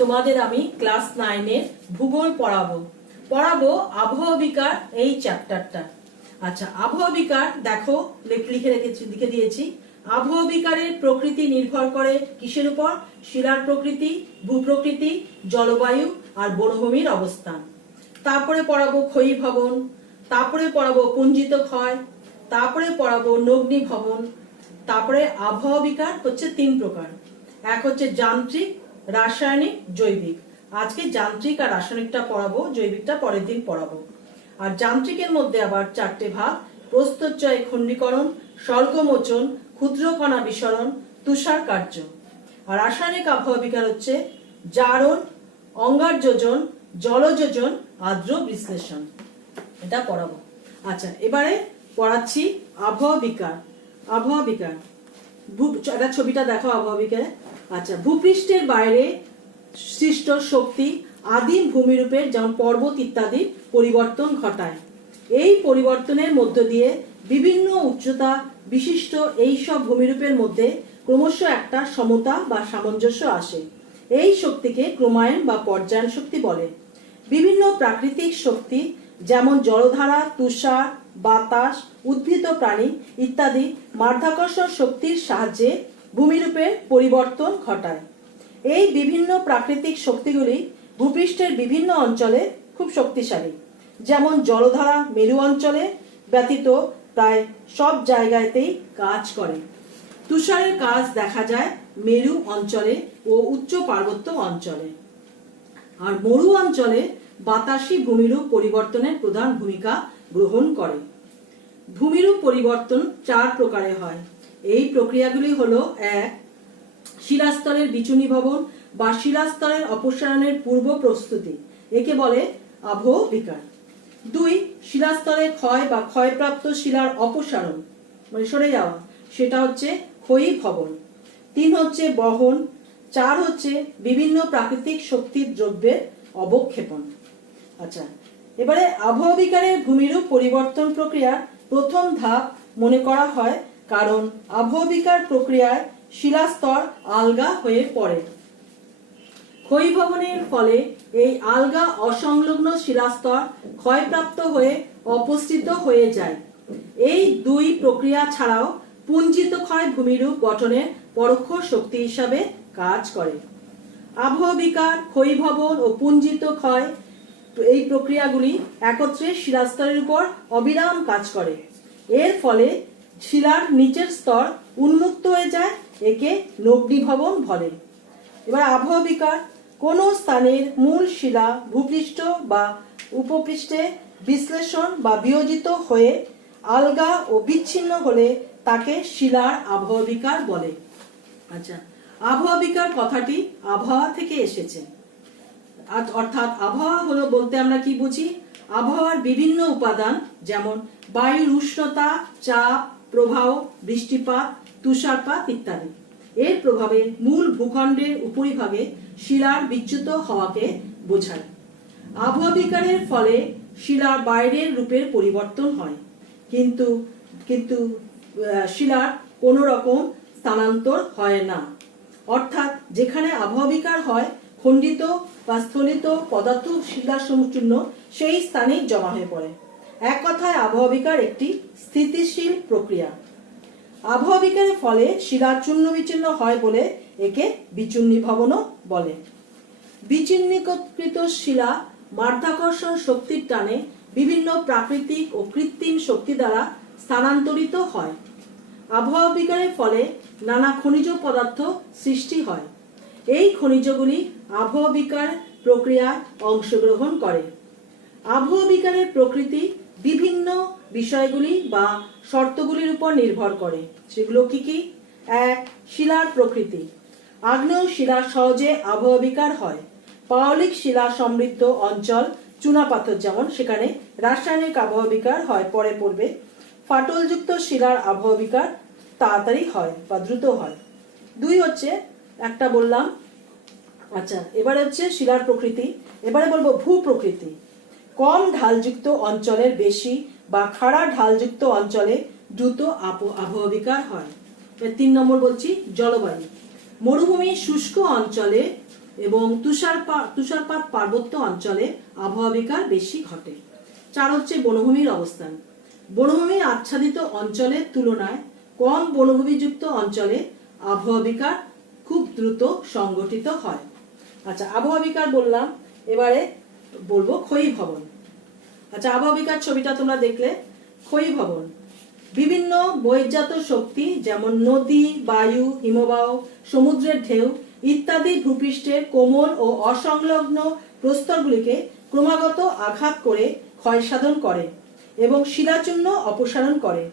তোমাদের আমি ক্লাস 9 এর ভূগোল পড়াবো আবহাওয়া বিকার এই চ্যাপ্টারটা। আচ্ছা, আবহাওয়া বিকার দেখো লিখে দিয়েছি। আবহাওয়া বিকারের প্রকৃতি নির্ভর করে কিসের উপর? শিলার প্রকৃতি, ভূপ্রকৃতি, জলবায়ু আর বনভূমির অবস্থান। তারপরে পড়াবো ক্ষয়ীভবন, তারপরে পড়াবো পুঞ্জিত ক্ষয়, তারপরে পড়াবো নগ্নি ভবন। তারপরে আবহাওয়া বিকার হচ্ছে 3 প্রকার। এক হচ্ছে যান্ত্রিক, রাসায়নিক, জৈবিক। আজকে যান্ত্রিক আর রাসায়নিকটা পড়াবো, জৈবিকটা পরের দিন পড়াবো। আর যান্ত্রিকের মধ্যে আবার 4টে ভাগ: প্রস্তরচয় খণ্ডীকরণ, স্বর্গমোচন, ক্ষুদ্রকণা বিসরণ, তুষার কার্য। আর রাসায়নিক আবহাওয়া বিকার হচ্ছে জারণ, অঙ্গার যোজন, জলযোজন, আর্দ্র বিশ্লেষণ। এটা পড়াবো। আচ্ছা, এবারে পড়াচ্ছি আবহাওয়া বিকার। একটা ছবিটা দেখো আবহাওয়া বিকারে। আচ্ছা, ভূপৃষ্ঠের বাইরে সৃষ্ট শক্তি আদিম ভূমিরূপের যেমন পর্বত ইত্যাদি পরিবর্তন ঘটায়। এই পরিবর্তনের মধ্য দিয়ে বিভিন্ন উচ্চতা বিশিষ্ট এই সব ভূমিরূপের মধ্যে ক্রমশ একটা সমতা বা সামঞ্জস্য আসে। এই শক্তিকে ক্রমায়ন বা পর্যায়ন শক্তি বলে। বিভিন্ন প্রাকৃতিক শক্তি যেমন জলধারা, তুষার, বাতাস, উদ্ভিদ প্রাণী ইত্যাদি মাধ্যাকর্ষণ শক্তির সাহায্যে ভূমিরূপের পরিবর্তন ঘটায়। এই বিভিন্ন প্রাকৃতিক শক্তিগুলি ভূপৃষ্ঠের বিভিন্ন অঞ্চলে খুব শক্তিশালী। যেমন জলধারা মেরু অঞ্চলে ব্যতীত প্রায় সব জায়গাতেই কাজ করে। তুষারের কাজ দেখা যায় মেরু অঞ্চলে ও উচ্চ পার্বত্য অঞ্চলে। আর মরু অঞ্চলে বাতাসী ভূমিরূপ পরিবর্তনের প্রধান ভূমিকা গ্রহণ করে। ভূমিরূপ পরিবর্তন 4 প্রকারে হয়। এই প্রক্রিয়াগুলি হলো: 1. শিলাস্তরের বিচূর্ণীভবন বা শিলাস্তরের অপসারণের পূর্ব প্রস্তুতি, একে বলে আবহাওয়া বিকার। 2. শিলাস্তরের ক্ষয় বা ক্ষয়প্রাপ্ত শিলার অপসারণ, মানে সরে যাওয়া, সেটা হচ্ছে ক্ষয়ীভবন। 3 হচ্ছে বহন। 4 হচ্ছে বিভিন্ন প্রাকৃতিক শক্তির দ্রব্যের অবক্ষেপণ। আচ্ছা, এবারে আবহাওয়া বিকারের ভূমিরূপ পরিবর্তন প্রক্রিয়ার প্রথম ধাপ মনে করা হয়, কারণ আবহাওয়া বিকার প্রক্রিয়ায় শিলাস্তর আলগা হয়ে পড়ে। ক্ষয়ীভবনের ফলে এই আলগা অসংলগ্ন শিলাস্তর ক্ষয়প্রাপ্ত হয়ে অপসৃত হয়ে যায়। এই 2 প্রক্রিয়া ছাড়াও পুঞ্জিত ক্ষয় ভূমিরূপ গঠনের পরোক্ষ শক্তি হিসাবে কাজ করে। আবহাওয়া বিকার, ক্ষয়ীভবন ও পুঞ্জিত ক্ষয় এই প্রক্রিয়াগুলি একত্রে শিলাস্তরের উপর অবিরাম কাজ করে। এর ফলে শিলার নিচের স্তর উন্মুক্ত হয়ে যায়, একে নগ্নিভবন বলে। এবার আবহাওয়া বিকার: কোন স্থানের মূল শিলা ভূপৃষ্ঠ বা উপপৃষ্ঠে বিশ্লেষণ বা বিয়োজিত হয়ে আলগা ও বিচ্ছিন্ন হলে তাকে শিলার আবহাওয়া বিকার বলে। আচ্ছা, আবহাওয়া বিকার কথাটি আবহাওয়া থেকে এসেছে। অর্থাৎ আবহাওয়া হলো বলতে আমরা কি বুঝি? আবহাওয়ার বিভিন্ন উপাদান যেমন বায়ুর উষ্ণতা, চাপ, প্রবাহ, বৃষ্টিপাত, তুষারপাত ইত্যাদি এর প্রভাবে মূল ভূখণ্ডের উপরিভাগে শিলার বিচ্যুত হওয়াকে বোঝায়। আবহাওয়া বিকারের ফলে শিলার বাইরের রূপের পরিবর্তন হয়, কিন্তু শিলার কোনো রকম স্থানান্তর হয় না। অর্থাৎ যেখানে আবহাওয়া বিকার হয়, খণ্ডিত বা স্থলিত পদার্থ শিলার সমচূর্ণ সেই স্থানেই জমা হয়ে পড়ে। এক কথায় আবহাওয়া বিকার একটি স্থিতিশীল প্রক্রিয়া। আবহাওয়া বিকারের ফলে শিলা চূর্ণ বিচ্ছিন্ন হয় বলে একে বিচূর্ণীভবনও বলে। বিচূর্ণীকৃত শিলা মাধ্যাকর্ষণ শক্তির টানে বিভিন্ন প্রাকৃতিক ও কৃত্রিম শক্তি দ্বারা স্থানান্তরিত হয়। আবহাওয়া বিকারের ফলে নানা খনিজ পদার্থ সৃষ্টি হয়। এই খনিজগুলি আবহাওয়া বিকার প্রক্রিয়ায় অংশগ্রহণ করে। আবহাওয়া বিকারের প্রকৃতি বিভিন্ন বিষয়গুলি বা শর্তগুলির উপর নির্ভর করে। সেগুলো কি কি? 1. শিলার প্রকৃতি: আগ্নেয় শিলা সহজে আবহাওয়া বিকার হয়। পাললিক শিলা সমৃদ্ধ অঞ্চল, চুনাপাথর যেমন, সেখানে রাসায়নিক আবহাওয়া বিকার হয়, পরে পড়বে। ফাটলযুক্ত শিলার আবহাওয়া বিকার তাড়াতাড়ি হয় বা দ্রুত হয়। 2 হচ্ছে একটা বললাম। আচ্ছা, এবারে হচ্ছে শিলার প্রকৃতি। এবারে বলবো ভূপ্রকৃতি: কম ঢালযুক্ত অঞ্চলের বেশি বা খাড়া ঢালযুক্ত অঞ্চলে দ্রুত আবহাওয়া বিকার হয়। 3 নম্বর বলছি জলবায়ু: মরুভূমি শুষ্ক অঞ্চলে এবং তুষারপাত পার্বত্য অঞ্চলে আবহাওয়া বিকার বেশি ঘটে। 4 হচ্ছে বনভূমির অবস্থান। বনভূমি আচ্ছাদিত অঞ্চলের তুলনায় কম বনভূমিযুক্ত অঞ্চলে আবহাওয়া বিকার খুব দ্রুত সংঘটিত হয়। আচ্ছা, আবহাওয়া বিকার বললাম, এবারে বলবো ক্ষয়ীভবন। আচ্ছা, আবহাওয়া বিকার ছবিটা তোমরা দেখলে। ক্ষয়ীভবন বিভিন্ন বহির্জাত শক্তি যেমন নদী, বায়ু, হিমবাহ, সমুদ্রের ঢেউ ইত্যাদি ভূপৃষ্ঠের কোমল ও অসংলগ্ন প্রস্তরগুলিকে ক্রমাগত আঘাত করে ক্ষয়সাধন করে এবং শিলাচূর্ণ অপসারণ করে।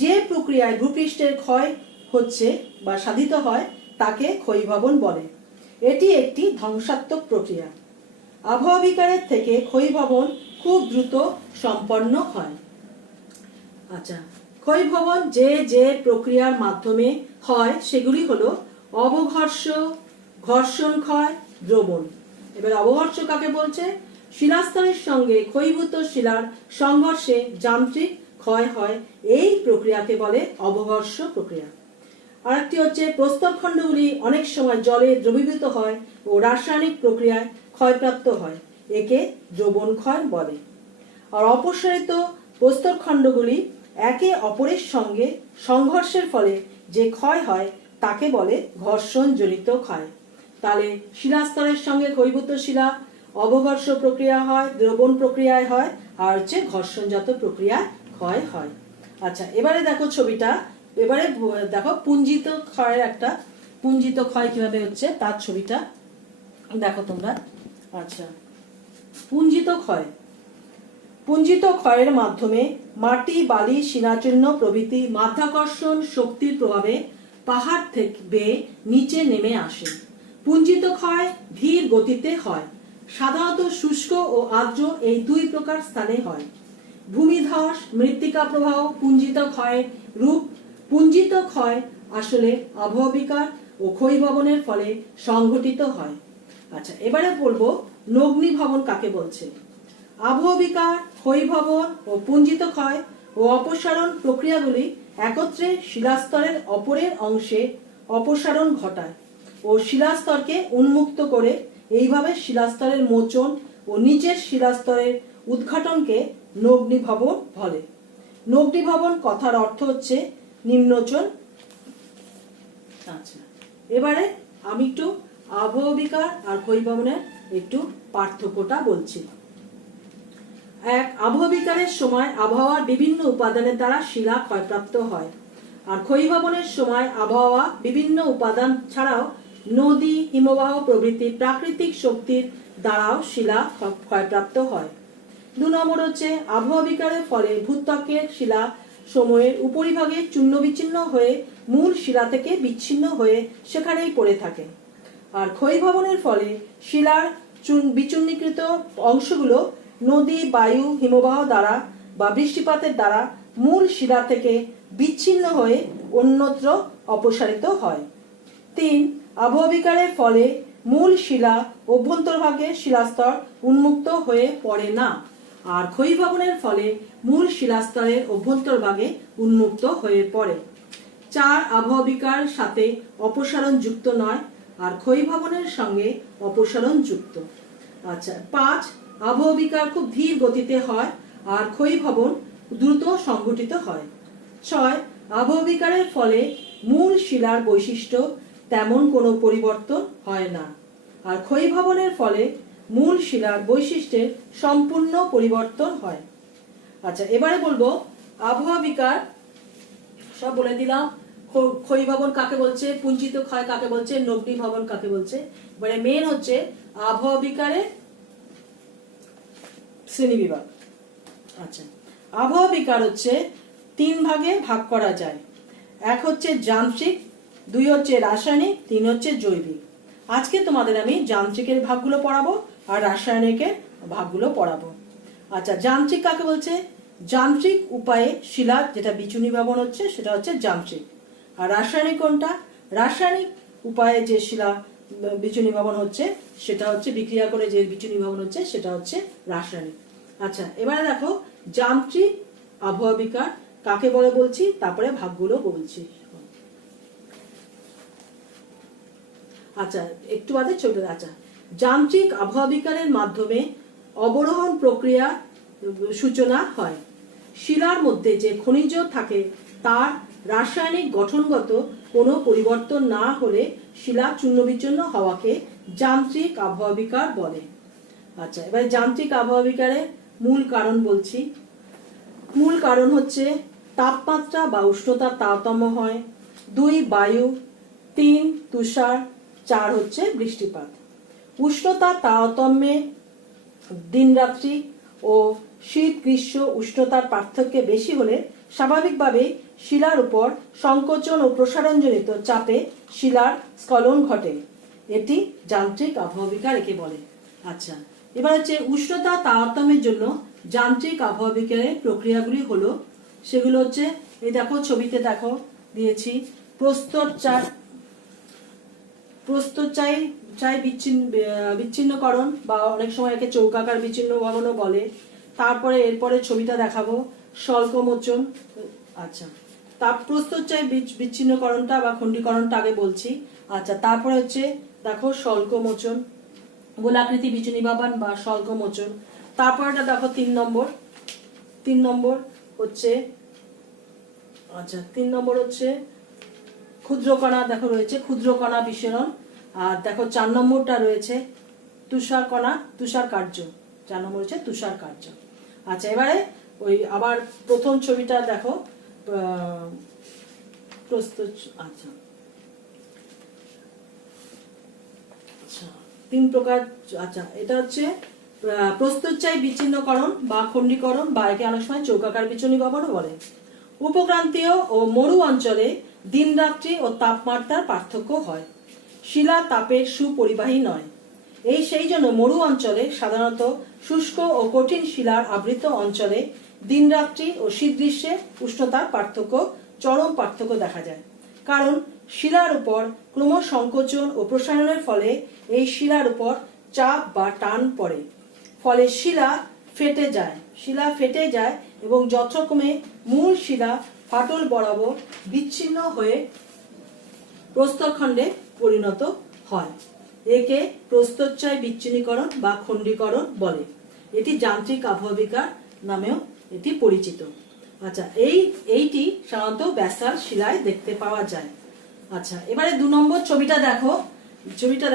যে প্রক্রিয়ায় ভূপৃষ্ঠের ক্ষয় হচ্ছে বা সাধিত হয় তাকে ক্ষয়ীভবন বলে। এটি একটি ধ্বংসাত্মক প্রক্রিয়া। আবহাওয়া বিকারের থেকে ক্ষয়ীভবন খুব দ্রুত সম্পন্ন হয়। আচ্ছা, ক্ষয়ীভবন যে প্রক্রিয়ার মাধ্যমে হয় সেগুলি হলো অবঘর্ষ, ঘর্ষণ ক্ষয়, দ্রবণ। এবার অবঘর্ষ কাকে বলছে? শিলাস্তরের সঙ্গে ক্ষয়ীভূত শিলার সংঘর্ষে যান্ত্রিক ক্ষয় হয়, এই প্রক্রিয়াকে বলে অবঘর্ষ প্রক্রিয়া। আরেকটি হচ্ছে প্রস্তরখণ্ডগুলি অনেক সময় জলে দ্রবীভূত হয় ও রাসায়নিক প্রক্রিয়ায় ক্ষয়প্রাপ্ত হয়, একে দ্রবণ ক্ষয় বলে। আর অপসারিত প্রস্তরখণ্ডগুলি একে অপরের সঙ্গে সংঘর্ষের ফলে যে ক্ষয় হয় তাকে বলে ঘর্ষণজনিত ক্ষয়। তাহলে শিলাস্তরের সঙ্গে ক্ষয়ীভূত শিলা অবঘর্ষ প্রক্রিয়া হয়, দ্রবণ প্রক্রিয়ায় হয়, আর হচ্ছে ঘর্ষণজাত প্রক্রিয়ায় ক্ষয় হয়। আচ্ছা, এবারে দেখো ছবিটা। এবারে দেখো পুঞ্জিত ক্ষয়ের একটা পুঞ্জিত ক্ষয় কিভাবে হচ্ছে তার ছবিটা দেখো তোমরা। আচ্ছা, পুঞ্জিত ক্ষয়ের মাধ্যমে মাটি, বালি, শিলাচূর্ণ প্রভৃতি মাধ্যাকর্ষণ শক্তির প্রভাবে পাহাড় থেকে বেয়ে নিচে নেমে আসে। পুঞ্জিত ক্ষয় ধীর গতিতে হয়। সাধারণত শুষ্ক ও আর্দ্র এই 2 প্রকার স্থানে হয়। ভূমিধস, মৃত্তিকা প্রবাহ পুঞ্জিত ক্ষয়ের রূপ। পুঞ্জিত ক্ষয় আসলে আবহাওয়া বিকার ও ক্ষয়ীভবনের ফলে সংঘটিত হয়। আচ্ছা, এবারে বলবো নগ্নীভবন কাকে বলছে। আবহাওয়া বিকার, ক্ষয়ীভবন ও পুঞ্জিত ক্ষয় ও অপসারণ প্রক্রিয়াগুলি একত্রে শিলাস্তরের অপরের অংশে অপসারণ ঘটায় ও শিলাস্তরকে উন্মুক্ত করে এইভাবে শিলাস্তরের মোচন ও নিচের শিলাস্তরের উদ্ঘাটনকে নগ্নীভবন বলে। নগ্নীভবন কথার অর্থ হচ্ছে নিম্নচন। আচ্ছা, এবারে আমি একটু আবহাওয়া বিকার আর ক্ষয়ীভবনের একটু পার্থক্যটা বলছি। আবহাওয়া বিকারের সময় আবহাওয়ার বিভিন্ন উপাদানের দ্বারা শিলা ক্ষয়প্রাপ্ত হয়, আর ক্ষয়ীভবনের সময় আবহাওয়া বিভিন্ন উপাদান ছাড়াও নদী, হিমবাহ প্রভৃতি প্রাকৃতিক শক্তির দ্বারাও শিলা ক্ষয়প্রাপ্ত হয়। 2 নম্বর হচ্ছে আবহাওয়া বিকারের ফলে ভূত্বকের শিলা সময়ের উপরিভাগে চূর্ণ বিচ্ছিন্ন হয়ে মূল শিলা থেকে বিচ্ছিন্ন হয়ে সেখানেই পড়ে থাকে। আর ক্ষয়ীভবনের ফলে শিলার বিচূর্ণীকৃত অংশগুলো নদী, বায়ু, হিমবাহ দ্বারা বা বৃষ্টিপাতের দ্বারা মূল শিলা থেকে বিচ্ছিন্ন হয়ে অন্যত্র অপসারিত হয়। 3. আবহাওয়া বিকারের ফলে মূল শিলা অভ্যন্তরভাগে শিলাস্তর উন্মুক্ত হয়ে পড়ে না, আর ক্ষয়ীভবনের ফলে মূল শিলাস্তরের অভ্যন্তরভাগে উন্মুক্ত হয়ে পড়ে। 4. আবহাওয়া বিকার সাথে অপসারণ যুক্ত নয়, আর ক্ষয়ীভবনের সঙ্গে অপসারণ যুক্ত। আচ্ছা, 5. আবহাওয়া বিকার খুব ধীর গতিতে হয় আর ক্ষয়ীভবন দ্রুত সংঘটিত হয়। 6. আবহাওয়া বিকারের ফলে মূল শিলার বৈশিষ্ট্য তেমন কোনো পরিবর্তন হয় না, আর ক্ষয়ীভবনের ফলে মূল শিলার বৈশিষ্ট্যের সম্পূর্ণ পরিবর্তন হয়। আচ্ছা, এবারে বলবো আবহাওয়া বিকার সব বলে দিলাম। ক্ষয়ীভবন কাকে বলছে, পুঞ্জিত ক্ষয় কাকে বলছে, নগ্নীভবন কাকে বলছে। এবারে মেন হচ্ছে আবহাওয়া বিকারের শ্রেণীবিভাগ। আচ্ছা, আবহাওয়া বিকার হচ্ছে 3 ভাগে ভাগ করা যায়। 1 হচ্ছে যান্ত্রিক, 2 হচ্ছে রাসায়নিক, 3 হচ্ছে জৈবিক। আজকে তোমাদের আমি যান্ত্রিকের ভাগগুলো পড়াবো আর রাসায়নিকের ভাগগুলো পড়াবো। আচ্ছা, যান্ত্রিক কাকে বলছে? যান্ত্রিক উপায়ে শিলা যেটা বিচূর্ণীভবন হচ্ছে সেটা হচ্ছে যান্ত্রিক। আর রাসায়নিক কোনটা? রাসায়নিক উপায়ে যে শিলা বিচূর্ণীভবন হচ্ছে সেটা হচ্ছে বিক্রিয়া করে যে বিচূর্ণীভবন হচ্ছে সেটা হচ্ছে রাসায়নিক। আচ্ছা, এবারে দেখো যান্ত্রিক আবহাওয়া বিকার কাকে বলে বলছি, তারপরে ভাগগুলো বলছি। আচ্ছা একটু বাদে ছবিটা। আচ্ছা, যান্ত্রিক আবহাওয়াবিকারের মাধ্যমে অবরোহণ প্রক্রিয়া সূচনা হয়। শিলার মধ্যে যে খনিজ থাকে তার রাসায়নিক গঠনগত কোনো পরিবর্তন না হলে শিলা চূর্ণবিচূর্ণ হওয়াকে যান্ত্রিক আবহাওয়াবিকার বলে। আচ্ছা, এবার যান্ত্রিক আবহাওয়াবিকারের মূল কারণ বলছি। মূল কারণ হচ্ছে তাপমাত্রা বা উষ্ণতার তারতম্য হয়, 2 বায়ু, 3 তুষার, 4 হচ্ছে বৃষ্টিপাত। উষ্ণতার তারতম্যে দিনরাত্রি ও শীত গ্রীষ্ম উষ্ণতার পার্থক্য বেশি হলে স্বাভাবিকভাবে শিলার উপর সংকোচন ও প্রসারণজনিত চাপে শিলার স্খলন ঘটে। এটি যান্ত্রিক আবহাওয়াবিকার একে বলে। আচ্ছা, এবার হচ্ছে উষ্ণতা তারতম্যের জন্য যান্ত্রিক আবহাওয়াবিকারের প্রক্রিয়াগুলি হলো, সেগুলো হচ্ছে এই দেখো ছবিতে দেখো দিয়েছি। প্রস্তরচাই বিচ্ছিন্নকরণ বা অনেক সময় একে চৌকাকার বিচ্ছিন্নকরণও বলে। তারপরে এরপরে ছবিটা দেখাবো স্বল্পমোচন। আচ্ছা, তাপ প্রস্তরচাই বিচ্ছিন্নকরণটা বা খণ্ডীকরণটা আগে বলছি। আচ্ছা, তারপরে হচ্ছে দেখো স্বল্পমোচন, গোলাকৃতি বিচূর্ণীভবন বা স্বল্পমোচন। তারপরটা দেখো 3 নম্বর হচ্ছে, আচ্ছা 3 নম্বর হচ্ছে ক্ষুদ্রকণা, দেখো রয়েছে ক্ষুদ্রকণা বিশ্বরণ। আর দেখো 4 নম্বরটা রয়েছে তুষার কার্য। 4 নম্বর হচ্ছে তুষার কার্য। আচ্ছা, এবারে ওই আবার প্রথম ছবিটা দেখো প্রস্তুত। আচ্ছা, 3 প্রকার। আচ্ছা, এটা হচ্ছে প্রস্তরচাই বিচ্ছিন্নকরণ বা খণ্ডীকরণ বা একে অনেক সময় চৌকাকার বিচূর্ণীভবনও বলে। উপক্রান্তীয় ও মরু অঞ্চলে দিনরাত্রি ও তাপমাত্রার পার্থক্য হয়। শিলা তাপের সুপরিবাহী নয়। সেই জন্য মরু অঞ্চলে সাধারণত শুষ্ক ও কঠিন শিলার আবৃত অঞ্চলে দিনরাত্রি ও শীত গ্রীষ্মে উষ্ণতার চরম পার্থক্য দেখা যায়। কারণ শিলার উপর ক্রমশ সংকোচন ও প্রসারণের ফলে এই শিলার উপর চাপ বা টান পড়ে, ফলে শিলা ফেটে যায় এবং যথাক্রমে মূল শিলা ফাটল বরাবর বিচ্ছিন্ন হয়ে প্রস্তরখণ্ডে পরিণত হয়। একে প্রস্তরচাই বিচ্ছিন্নীকরণ বা খণ্ডীকরণ বলে। এটি যান্ত্রিক আবহাওয়াবিকার নামেও এটি পরিচিত। আচ্ছা, এইটি সাধারণত ব্যাসাল্ট শিলায় দেখতে পাওয়া যায়। আচ্ছা, এবারে 2 নম্বর ছবিটা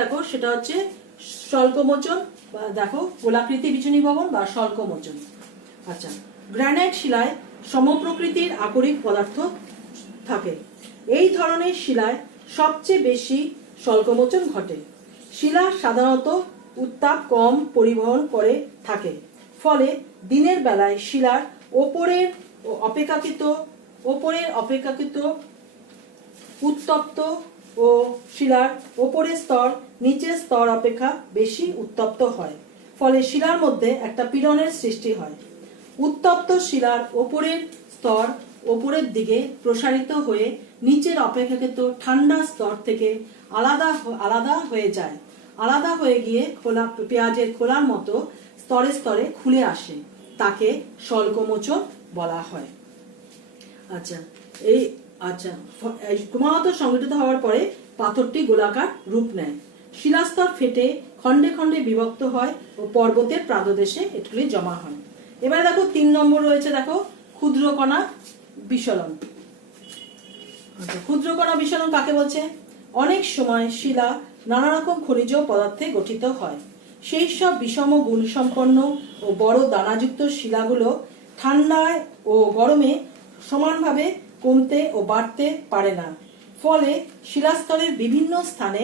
দেখো সেটা হচ্ছে স্বল্পমোচন বা দেখো গোলাকৃতি বিচূর্ণীভবন বা স্বল্পমোচন। আচ্ছা, গ্রানাইট শিলায় সমপ্রকৃতির আকরিক পদার্থ থাকে। এই ধরনের শিলায় সবচেয়ে বেশি স্বল্পমোচন ঘটে। শিলা সাধারণত উত্তাপ কম পরিবহন করে থাকে, ফলে দিনের বেলায় শিলার ওপরের অপেক্ষাকৃত উত্তপ্ত ও শিলার ওপরের স্তর নিচের স্তর অপেক্ষা বেশি উত্তপ্ত হয়, ফলে শিলার মধ্যে একটা পীড়নের সৃষ্টি হয়। উত্তপ্ত শিলার ওপরের স্তর ওপরের দিকে প্রসারিত হয়ে নিচের অপেক্ষাকৃত ঠান্ডা স্তর থেকে আলাদা হয়ে গিয়ে পেঁয়াজের খোলার মতো স্তরে স্তরে খুলে আসে। তাকে স্বল্পমোচন বলা হয়। আচ্ছা, ক্রমাগত সংগঠিত হওয়ার পরে পাথরটি গোলাকার রূপ নেয়। শিলাস্তর ফেটে খণ্ডে খণ্ডে বিভক্ত হয় ও পর্বতের প্রাদদেশে এগুলি জমা হয়। এবারে দেখো 3 নম্বর রয়েছে, দেখো ক্ষুদ্রকণা বিসরণ। ক্ষুদ্রকণা বিসরণ কাকে বলছে? অনেক সময় শিলা নানা রকম খনিজ পদার্থে গঠিত হয়। সেই সব বিষম গুণসম্পন্ন ও বড় দানাযুক্ত শিলাগুলো ঠান্ডায় ও গরমে সমানভাবে কমতে ও বাড়তে পারে না, ফলে শিলাস্তরের বিভিন্ন স্থানে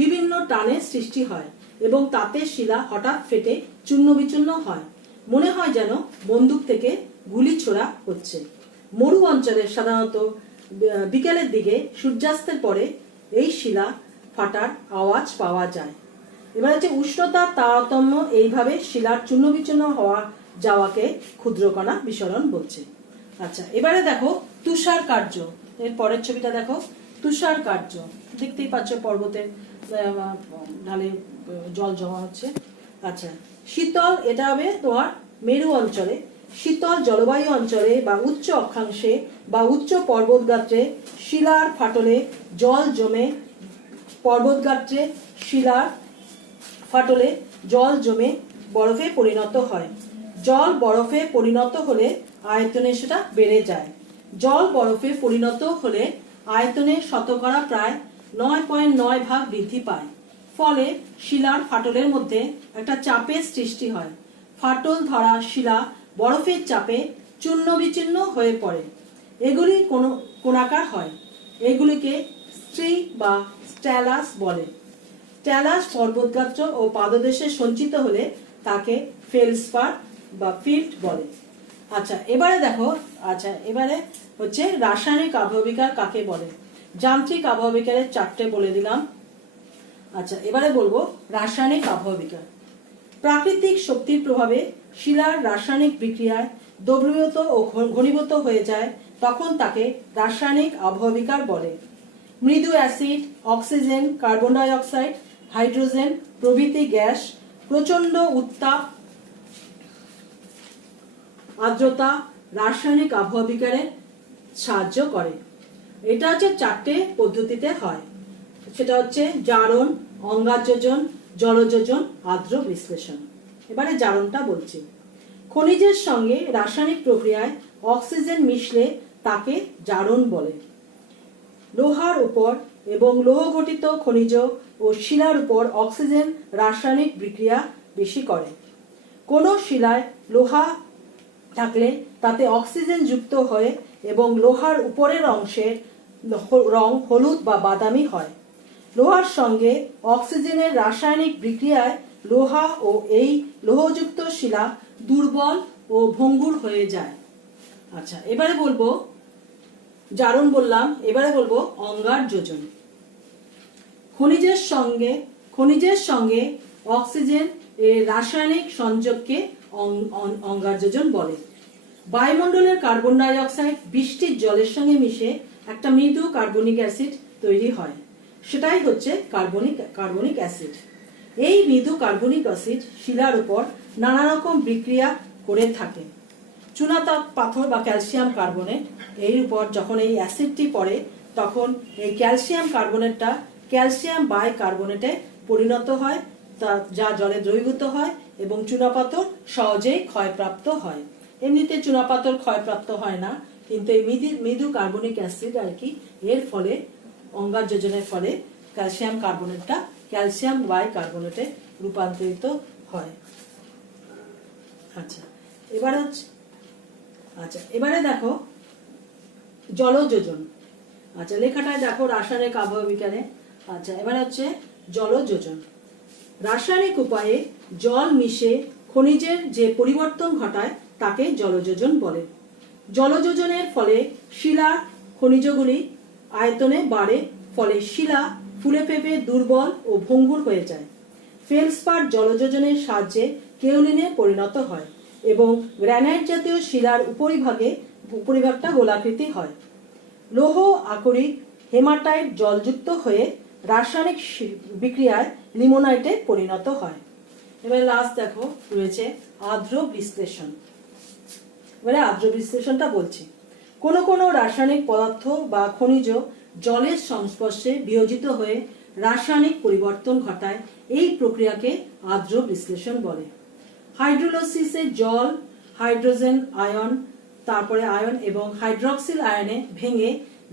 বিভিন্ন টানের সৃষ্টি হয় এবং তাতে শিলা হঠাৎ ফেটে চূর্ণ বিচূর্ণ হয়। মনে হয় যেন বন্দুক থেকে গুলি ছোড়া হচ্ছে। মরু অঞ্চলে সাধারণত বিকেলের দিকে সূর্যাস্তের পরে এই শিলা ফাটার আওয়াজ পাওয়া যায়। এবার হচ্ছে উষ্ণতার তারতম্য এইভাবে শিলার চূর্ণ বিচূর্ণ যাওয়াকে ক্ষুদ্রকণা বিসরণ বলছে। আচ্ছা, এবারে দেখো তুষার কার্য। এর পরের ছবিটা দেখো তুষার কার্য। দেখতেই পাচ্ছ পর্বতের ঢালে জল জমা হচ্ছে। আচ্ছা, শীতল, এটা হবে তোমার মেরু অঞ্চলে। শীতল জলবায়ু অঞ্চলে বা উচ্চ অক্ষাংশে বা উচ্চ পর্বতগাত্রে শিলার ফাটলে জল জমে পর্বতগাত্রে শিলার ফাটলে জল জমে বরফে পরিণত হয়। জল বরফে পরিণত হলে আয়তনে সেটা বেড়ে যায়। জল বরফে পরিণত হলে আয়তনে শতকরা প্রায় 9.9 ভাগ বৃদ্ধি পায়। ফলে শিলার ফাটলের মধ্যে একটা চাপের সৃষ্টি হয়। ফাটল ধরা শিলা বরফের চাপে চূর্ণ বিচূর্ণ হয়ে পড়ে। এগুলি কোণাকার হয়। এগুলিকে স্ট্রি বা স্ট্যালাস বলে। স্ট্যালাস পর্বতগাত্র ও পাদদেশে সঞ্চিত হলে তাকে ফেলসপার বা ফিল্ট বলে। আচ্ছা, এবারে দেখো, এবারে হচ্ছে রাসায়নিক আবহবিকার কাকে বলে। যান্ত্রিক আবহবিকারের 4টে বলে দিলাম। আচ্ছা, এবারে বলবো রাসায়নিক আবহবিকার। প্রাকৃতিক শক্তির প্রভাবে শিলার রাসায়নিক বিক্রিয়ায় দ্রবীভূত ও ঘনীভূত হয়ে যায়, তখন তাকে রাসায়নিক আবহবিকার বলে। মৃদু acid, oxygen, carbon die oxide, hydrogen প্রভৃতি গ্যাস প্রচন্ড উত্তাপ, আর্দ্রতা রাসায়নিক আবহবিকারে সাহায্য করে। এটা হচ্ছে 4টে পদ্ধতিতে হয়। সেটা হচ্ছে জারণ, অঙ্গারযোজন, জলযোজন, আর্দ্র বিশ্লেষণ। এবারে জারণটা বলছি। খনিজের সঙ্গে রাসায়নিক প্রক্রিয়ায় অক্সিজেন মিশলে তাকে জারণ বলে। লোহার উপর এবং লৌহ ঘটিত খনিজ ও শিলার উপর অক্সিজেন রাসায়নিক বিক্রিয়া বেশি করে। কোনো শিলায় লোহা থাকলে তাতে অক্সিজেন যুক্ত হয়ে এবং লোহার উপরের অংশের রং হলুদ বা বাদামি হয়। লোহার সঙ্গে অক্সিজেনের রাসায়নিক বিক্রিয়ায় লোহা ও এই লৌহযুক্ত শিলা দুর্বল ও ভঙ্গুর হয়ে যায়। আচ্ছা, এবারে বলবো জারণ বললাম, এবারে বলবো অঙ্গার যোজন। খনিজের সঙ্গে অক্সিজেন এর রাসায়নিক সংযোগকে অঙ্গার যোজন বলে। বায়ুমণ্ডলের কার্বন ডাই অক্সাইড বৃষ্টির জলের সঙ্গে মিশে একটা মৃদু কার্বনিক অ্যাসিড তৈরি হয়, সেটাই হচ্ছে কার্বনিক অ্যাসিড। এই মৃদু কার্বনিক অ্যাসিড শিলার উপর নানা রকম বিক্রিয়া করে থাকে। চুনাপাথর পাথর বা ক্যালসিয়াম কার্বনেট এর উপর যখন এই অ্যাসিডটি পড়ে, তখন এই ক্যালসিয়াম কার্বনেটটা ক্যালসিয়াম বাইকার্বনেটে পরিণত হয়, যা জলে দ্রবীভূত হয় এবং চুনাপাথর সহজেই ক্ষয়প্রাপ্ত হয়। এমনিতে চুনাপাথর ক্ষয়প্রাপ্ত হয় না, কিন্তু এই মৃদু কার্বনিক অ্যাসিড আর কি, এর ফলে অঙ্গার যোজনের ফলে ক্যালসিয়াম কার্বনেটটা ক্যালসিয়াম বাইকার্বনেটে রূপান্তরিত হয়। আচ্ছা, এবারে দেখো জলযোজন। আচ্ছা, লেখাটায় দেখো রাসায়নিক আবহবিকারে। আচ্ছা, এবারে হচ্ছে জলযোজন। রাসায়নিক উপায়ে জল মিশে খনিজের যে পরিবর্তন ঘটায় তাকে জলযোজন বলে। জলযোজনের ফলে শিলার খনিজগুলি আয়তনে বাড়ে, ফলে শিলা ফুলে ফেপে দুর্বল ও ভঙ্গুর হয়ে যায়। ফেলসপার জলযোজনের সাহায্যে কেওলিনে পরিণত হয় এবং গ্রানাইট জাতীয় শিলার উপরিভাগটা গোলাকৃতি হয়। লৌহ আকরিক হেমাটাইট জলযুক্ত হয়ে রাসায়নিক বিক্রিয়ায় লিমোনাইটে পরিণত হয়। এবার লাস্ট দেখো রয়েছে আর্দ্র বিশ্লেষণ। এবারে আর্দ্র বিশ্লেষণটা বলছি। কোনো রাসায়নিক পদার্থ বা খনিজ জলের সংস্পর্শে বিয়োজিত হয়ে রাসায়নিক পরিবর্তন ঘটায়, এই প্রক্রিয়াকে আর্দ্র বিশ্লেষণ বলে। হাইড্রোলাইসিসে জল হাইড্রোজেন আয়ন এবং হাইড্রক্সিল আয়নে ভেঙে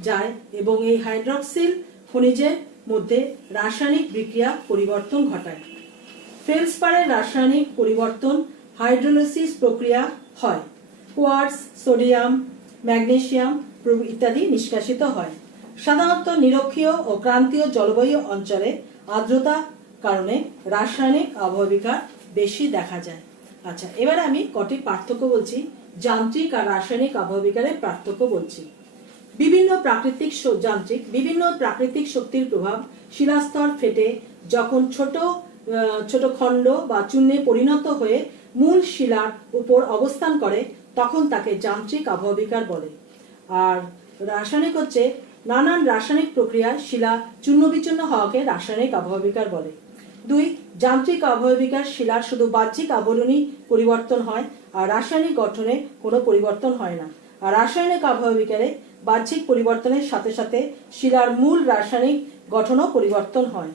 যায় এবং এই হাইড্রক্সিল খনিজের মধ্যে রাসায়নিক বিক্রিয়া পরিবর্তন ঘটায়। ফেলসপারের রাসায়নিক পরিবর্তন হাইড্রোলাইসিস প্রক্রিয়া হয়। কোয়ার্টজ, সোডিয়াম, ম্যাগনেসিয়াম ইত্যাদি নিষ্কাশিত হয়। সাধারণত নিরক্ষীয় ও ক্রান্তীয় জলবায়ু অঞ্চলে আর্দ্রতার কারণে রাসায়নিক আবহবিকার বেশি দেখা যায়। আচ্ছা, এবারে আমি কটি পার্থক্য বলছি, যান্ত্রিক আর রাসায়নিক আবহবিকারের পার্থক্য বলছি। বিভিন্ন প্রাকৃতিক শক্তির প্রভাব শিলাস্তর ফেটে যখন ছোট ছোট খণ্ড বা চূর্ণে পরিণত হয়ে মূল শিলার উপর অবস্থান করে, তখন তাকে যান্ত্রিক আবহবিকার বলে। আর রাসায়নিক হচ্ছে নানান রাসায়নিক প্রক্রিয়ায় শিলা চূর্ণ বিচূর্ণ হওয়াকে রাসায়নিক আবহবিকার বলে। 2. যান্ত্রিক আবহবিকার শিলার শুধু বাহ্যিক আবরণী পরিবর্তন হয়, আর রাসায়নিক গঠনে কোনো পরিবর্তন হয় না। আর রাসায়নিক আবহবিকারে বাহ্যিক পরিবর্তনের সাথে সাথে শিলার মূল রাসায়নিক গঠনও পরিবর্তন হয়।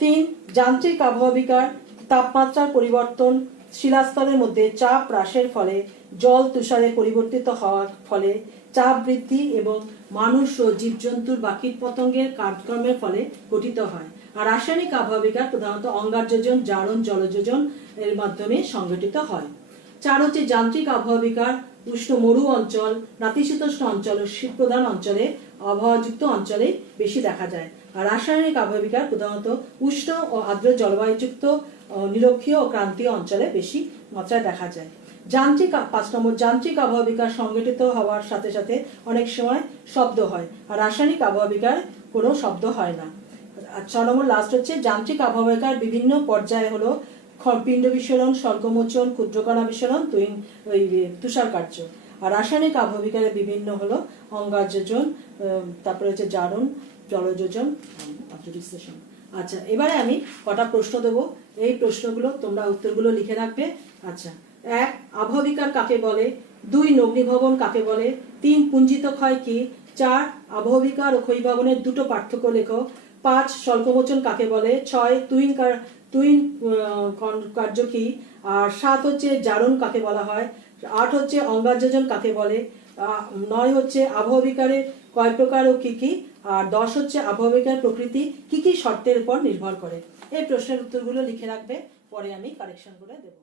3. যান্ত্রিক আবহাওয়া বিকার, তাপমাত্রার পরিবর্তন, শিলাস্তরের মধ্যে চাপ হ্রাসের ফলে জল তুষারে পরিবর্তিত হওয়ার ফলে চাপ বৃদ্ধি এবং মানুষ ও জীবজন্তুর বা কীটপতঙ্গের কার্যক্রমের ফলে গঠিত হয়। আর রাসায়নিক আবহাওয়া বিকার প্রধানত অঙ্গারযোজন, জারণ, জলযোজন এর মাধ্যমে সংঘটিত হয়। 4 হচ্ছে যান্ত্রিক আবহাওয়া বিকার, উষ্ণ মরু অঞ্চল, নাতিশীতোষ্ণ অঞ্চল ও শীতপ্রধান অঞ্চলে আবহাওয়াযুক্ত অঞ্চলে বেশি দেখা যায়। আর রাসায়নিক আবহাওয়া বিকার প্রধানত উষ্ণ ও আর্দ্র জলবায়ুযুক্ত নিরক্ষীয় ও ক্রান্তীয় অঞ্চলে বেশি মাত্রায় দেখা যায়। 5 নম্বর যান্ত্রিক আবহাওয়া বিকার সংঘটিত হওয়ার সাথে সাথে অনেক সময় শব্দ হয়, আর রাসায়নিক আবহাওয়া বিকার কোনো শব্দ হয় না। 6 নম্বর লাস্ট হচ্ছে যান্ত্রিক আবহাওয়া বিকার বিভিন্ন পর্যায়ে হলো পিণ্ড বিস্ফোরণ, স্বল্পমোচন, ক্ষুদ্রকণা বিস্ফোরণ, তুষার কার্য। আর রাসায়নিক আবহাওয়া বিকারের বিভিন্ন হলো অঙ্গারযোজন, তারপরে হচ্ছে জারণ, জলযোজন, বিশ্লেষণ। আচ্ছা, এবারে আমি কটা প্রশ্ন দেবো, এই প্রশ্নগুলো তোমরা উত্তরগুলো লিখে রাখবে। আচ্ছা, 1. আবহাওয়া বিকার কাকে বলে? 2. অগ্নিভবন কাকে বলে? 3. পুঞ্জিত ক্ষয় কি? 4. আবহাওয়া বিকার ও ক্ষয়ীভবনের দুটো পার্থক্য লেখো। 5. স্বল্পমোচন কাকে বলে? 6. তুহিন কার্য কি? আর 7 হচ্ছে জারণ কাকে বলা হয়? 8 হচ্ছে অঙ্গারযোজন কাকে বলে? 9 হচ্ছে আবহাওয়া বিকারের কয় প্রকার ও কি কি? আর 10 হচ্ছে আবহাওয়া বিকার প্রকৃতি কি কি শর্তের উপর নির্ভর করে। এই প্রশ্নের উত্তরগুলো লিখে রাখবে, পরে আমি কারেকশন করে দেবো।